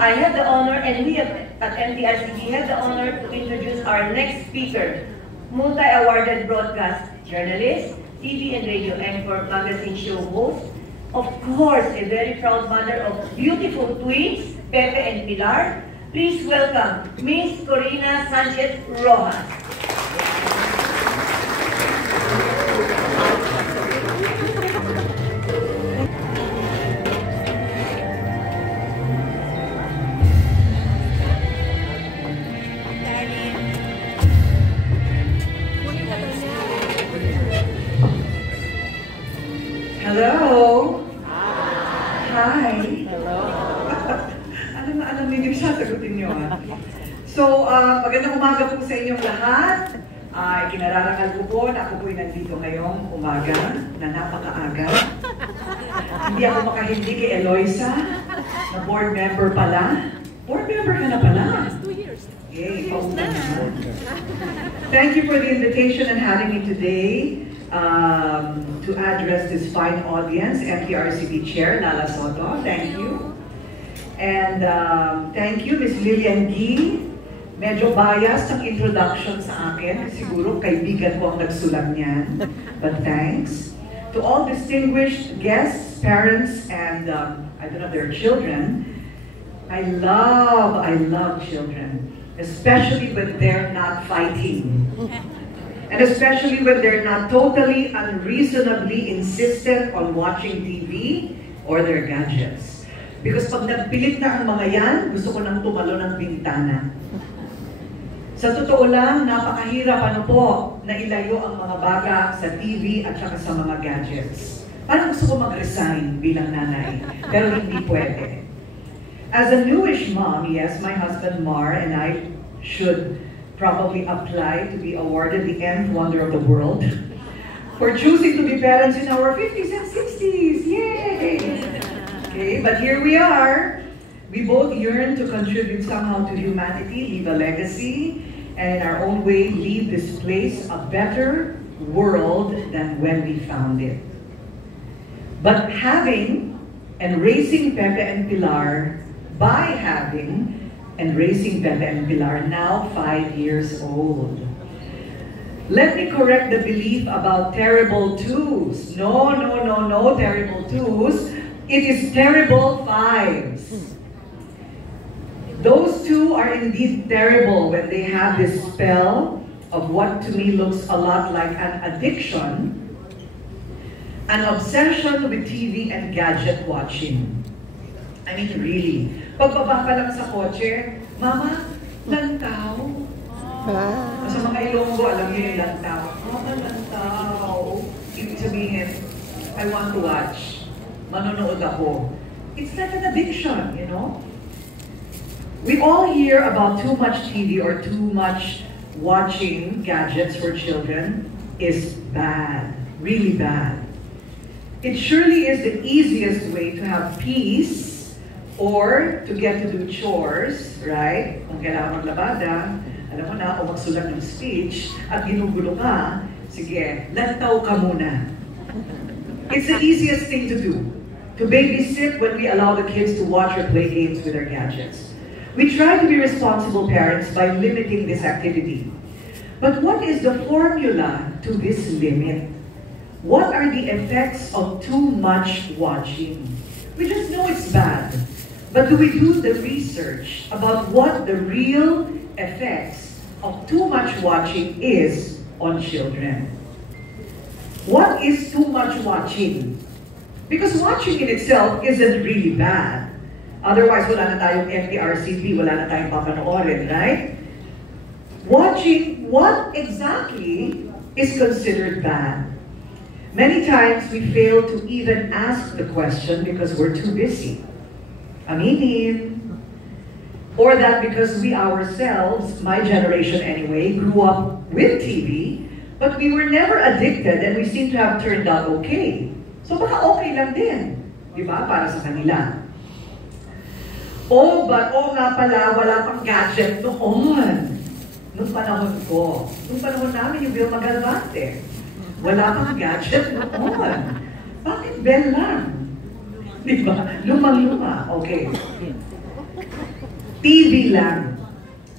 I have the honor, and we at MTRCB have the honor to introduce our next speaker, multi-awarded broadcast journalist, TV and radio anchor, magazine show host, of course, a very proud mother of beautiful twins, Pepe and Pilar. Please welcome Miss Corina Sanchez Rojas. Hello? Hi. Hello. alam niyo, sasagutin niyo So, magandang umaga po sa inyong lahat. Kinararangal ko po na ako po'y nandito ngayong umaga na napakaaga. Hindi ako makahindi kay Eloisa, na board member pala. Board member ka na pala. 2 years. Yay, Thank you for the invitation and having me today. To address this fine audience, MTRCB Chair Lala Soto, thank you. And thank you, Ms. Lillian Gee. Medyo biased ang introduction sa akin. Siguro kaibigan ko ang nagsulat niyan. But thanks. To all distinguished guests, parents, and I don't know, their children. I love children. Especially when they're not fighting. And especially when they're not totally unreasonably insistent on watching TV or their gadgets. Because pag nagpilit na ang mga yan, gusto ko nang tumalo ng bintana. Sa totoo lang, napakahirap po na ilayo ang mga bata sa TV at saka sa mga gadgets. Parang gusto ko mag-resign bilang nanay, pero hindi pwede. As a newish mom, yes, my husband Mar and I should probably apply to be awarded the nth wonder of the world for choosing to be parents in our 50s and 60s. Yay! Okay, but here we are. We both yearn to contribute somehow to humanity, leave a legacy, and in our own way leave this place a better world than when we found it. But having and raising Pepe and Pilar, by having and raising Pepe and Pilar, now 5 years old. Let me correct the belief about terrible twos. No, terrible twos. It is terrible fives. Those two are indeed terrible when they have this spell of what to me looks a lot like an addiction, an obsession with TV and gadget watching. I mean, really. Pagbaba pa lang sa kotse, Mama, lantaw. Sa mga Ilonggo, alam niyo yung lantaw. Mama, lantaw. Ibig sabihin, I want to watch. Manonood ako. It's like an addiction, you know? We all hear about too much TV or too much watching gadgets for children is bad, really bad. It surely is the easiest way to have peace or to get to do chores, right? Kung kailangan maglabada, alam mo na, o magsulat ng speech, at ginugulo ka, sige, lantaw ka muna. It's the easiest thing to do, to babysit when we allow the kids to watch or play games with their gadgets. We try to be responsible parents by limiting this activity. But what is the formula to this limit? What are the effects of too much watching? We just know it's bad. But do we do the research about what the real effects of too much watching is on children? What is too much watching? Because watching in itself isn't really bad. Otherwise, wala na tayong MTRCB, wala na tayong papanoorin, right? Watching, what exactly is considered bad? Many times we fail to even ask the question because we're too busy. Aminin. Or that because we ourselves, my generation anyway, grew up with TV, but we were never addicted and we seem to have turned out okay. So baka okay lang din, di ba, para sa kanila. But nga pala, wala pang gadget noon. Nung panahon ko. Nung panahon namin yung Bill Magalbate. Wala pang gadget noon. Bakit bell lang? Di ba? Lumang-luma. Okay. TV lang.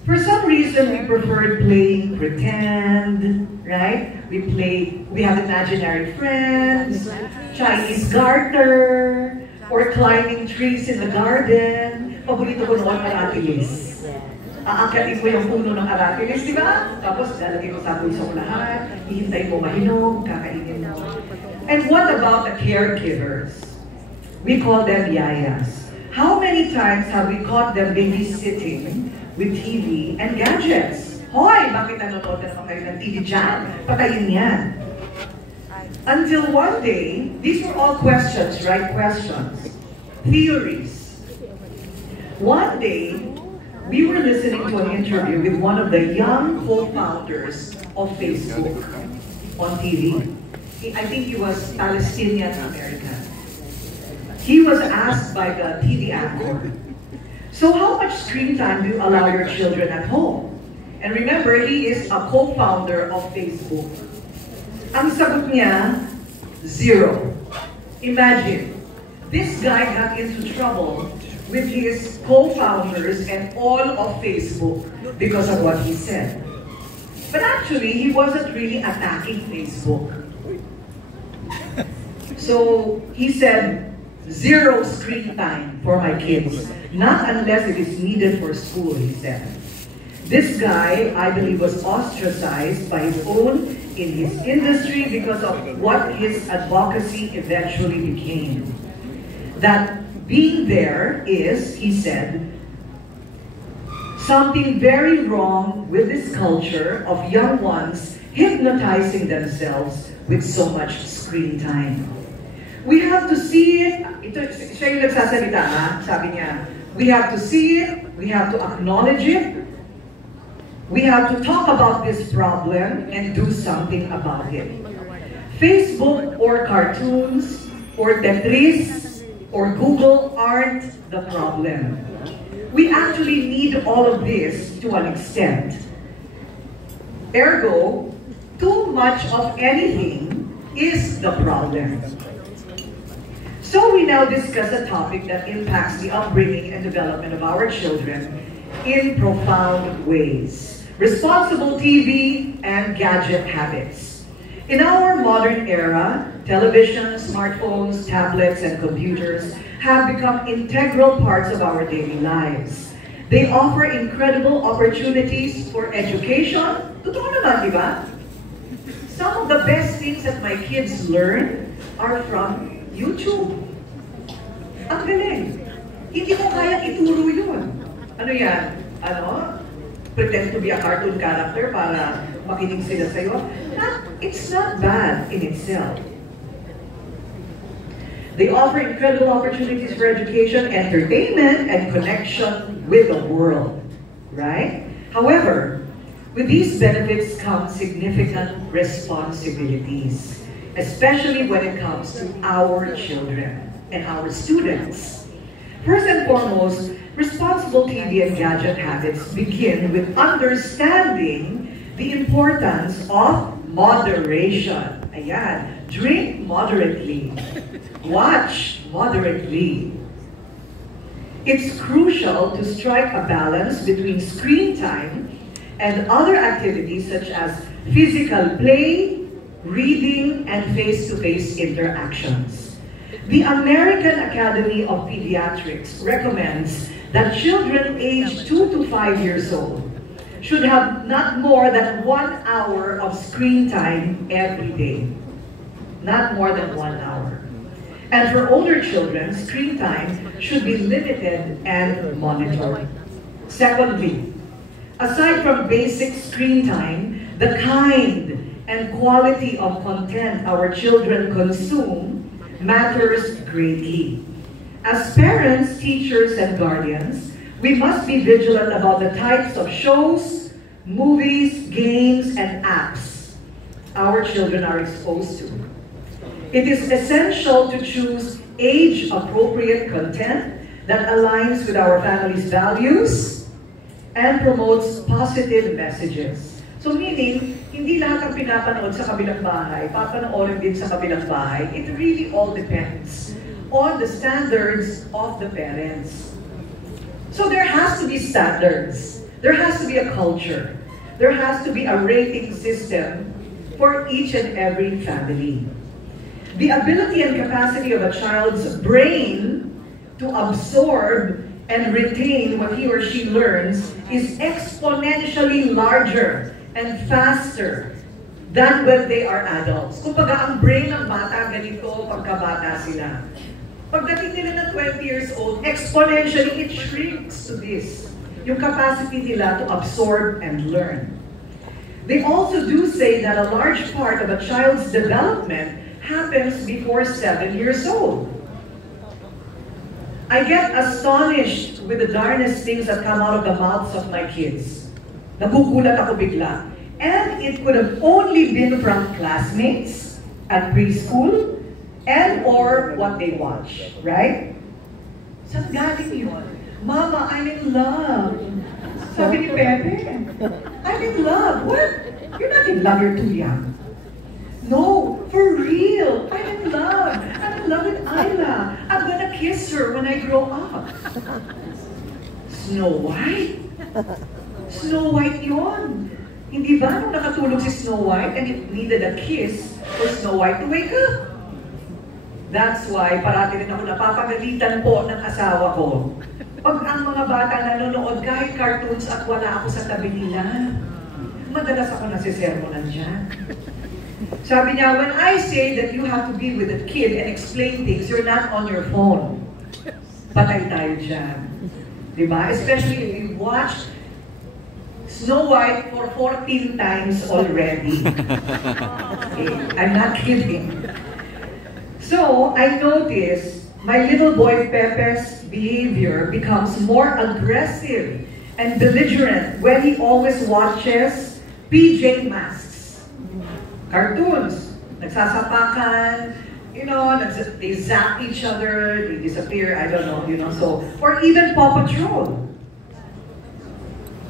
For some reason, we preferred playing pretend, right? We have imaginary friends, Chinese garter, or climbing trees in the garden. Paborito ko noon ang aratilis. Aangkatin mo yung puno ng aratilis, di ba? Tapos lalagay mo sa bulsa mo lahat, hihintay mo mahinog, kakainin mo. And what about the caregivers? We call them yayas. How many times have we caught them babysitting with TV and gadgets? Hoy, bakit nanonood na naman kayo ng TV dyan? Patayin yan. Until one day, these were all questions, right? Questions. Theories. One day, we were listening to an interview with one of the young co-founders of Facebook on TV. I think he was Palestinian American. He was asked by the TV anchor, so how much screen time do you allow your children at home? And remember, he is a co-founder of Facebook. Ang sagot niya, 0. Imagine, this guy got into trouble with his co-founders and all of Facebook because of what he said. But actually, he wasn't really attacking Facebook. So he said, 0 screen time for my kids. Not unless it is needed for school, he said. This guy, I believe, was ostracized by his own in his industry because of what his advocacy eventually became. That being there is, he said, something very wrong with this culture of young ones hypnotizing themselves with so much screen time. We have to see it. Ito, siya yung nagsasalita, ha? Sabi niya, we have to see it, we have to acknowledge it, we have to talk about this problem and do something about it. Facebook or cartoons or Tetris or Google aren't the problem. We actually need all of this to an extent. Ergo, too much of anything is the problem. So we now discuss a topic that impacts the upbringing and development of our children in profound ways. Responsible TV and gadget habits. In our modern era, television, smartphones, tablets, and computers have become integral parts of our daily lives. They offer incredible opportunities for education. Totoo naman, di ba? Some of the best things that my kids learn are from YouTube. Ang galing. Hindi mo kayang ituro yun. Ano yan? Ano? Pretend to be a cartoon character para makinig sila sa'yo? It's not bad in itself. They offer incredible opportunities for education, entertainment, and connection with the world. Right? However, with these benefits come significant responsibilities, especially when it comes to our children and our students. First and foremost, responsible TV and gadget habits begin with understanding the importance of moderation. Ayan, drink moderately, watch moderately. It's crucial to strike a balance between screen time and other activities such as physical play, reading, and face-to-face interactions. The American Academy of Pediatrics recommends that children aged 2 to 5 years old should have not more than 1 hour of screen time every day. Not more than 1 hour. And for older children, screen time should be limited and monitored. Secondly, aside from basic screen time, the kind and quality of content our children consume matters greatly. As parents, teachers, and guardians, we must be vigilant about the types of shows, movies, games, and apps our children are exposed to. It is essential to choose age-appropriate content that aligns with our family's values and promotes positive messages. So meaning, hindi lahat ng pinapanood sa kabilang bahay, papanoorin din sa kabilang bahay. It really all depends on the standards of the parents. So there has to be standards. There has to be a culture. There has to be a rating system for each and every family. The ability and capacity of a child's brain to absorb and retain what he or she learns is exponentially larger and faster than when they are adults. Kumbaga, ang brain ng bata ganito pagkabata sila. Pagdating nila ng 20 years old, exponentially it shrinks to this. Yung capacity nila to absorb and learn. They also do say that a large part of a child's development happens before 7 years old. I get astonished with the darnest things that come out of the mouths of my kids. Nagugulat ako bigla. And it could have only been from classmates at preschool and or what they watch, right? Saan galing yun? Mama, I'm in love. Sabi ni Pepe, I'm in love. What? You're not in love, you're too young. No, for real. I'm in love. I'm in love with Ayla. I'm gonna kiss her when I grow up. Snow White? Snow White yun. Hindi ba nung nakatulog si Snow White and it needed a kiss for Snow White to wake up? That's why parati rin ako napapagalitan po ng asawa ko. Pag ang mga bata nanonood kahit cartoons at wala ako sa tabi nila, madalas ako nasisermonan dyan. Sabi niya, when I say that you have to be with a kid and explain things, you're not on your phone. Patay tayo dyan. Diba? Especially if you watch Snow White for 14 times already. Okay. I'm not kidding. So, I noticed my little boy Pepe's behavior becomes more aggressive and belligerent when he always watches PJ Masks. Cartoons, nagsasapakan, you know, they zap each other, they disappear, I don't know, you know, so, or even Paw Patrol.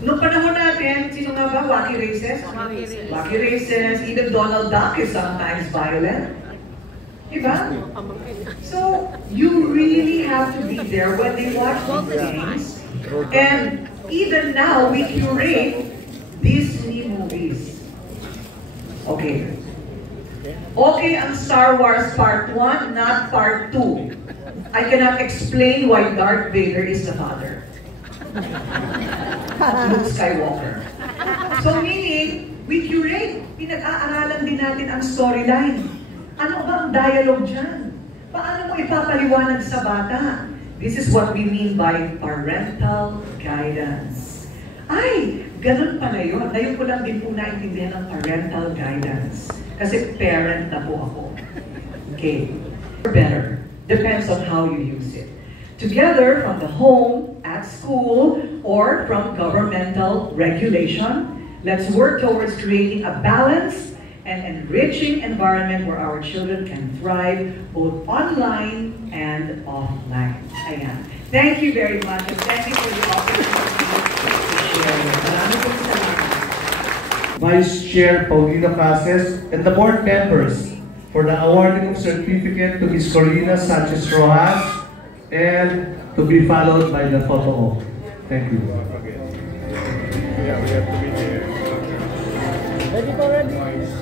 Noong panahon natin, sino nga ba? Wacky Races? Wacky Races, even Donald Duck is sometimes violent. Diba? So, you really have to be there when they watch these things. And even now, we curate Disney movies. Okay. Okay ang Star Wars Part 1, not Part 2. I cannot explain why Darth Vader is the father. Luke Skywalker. So meaning, we curate. Pinag-aaralan din natin ang storyline. Ano ba ang dialogue dyan? Paano mo ipapaliwanag sa bata? This is what we mean by parental guidance. Ay, ganun pala yun. Ngayon ko lang din po naintindihan ang parental guidance. Kasi parent na po ako. Okay. Better. Depends on how you use it. Together, from the home, at school, or from governmental regulation, let's work towards creating a balanced and enriching environment where our children can thrive both online and offline. Ayan. Thank you very much, and thank you for the opportunity to share. Maraming salamat. Vice Chair Paulino Cases and the board members for the awarding of certificate to Ms. Corina Sanchez Rojas and to be followed by the photo op. Thank you. Yeah, we have to be there. Ready.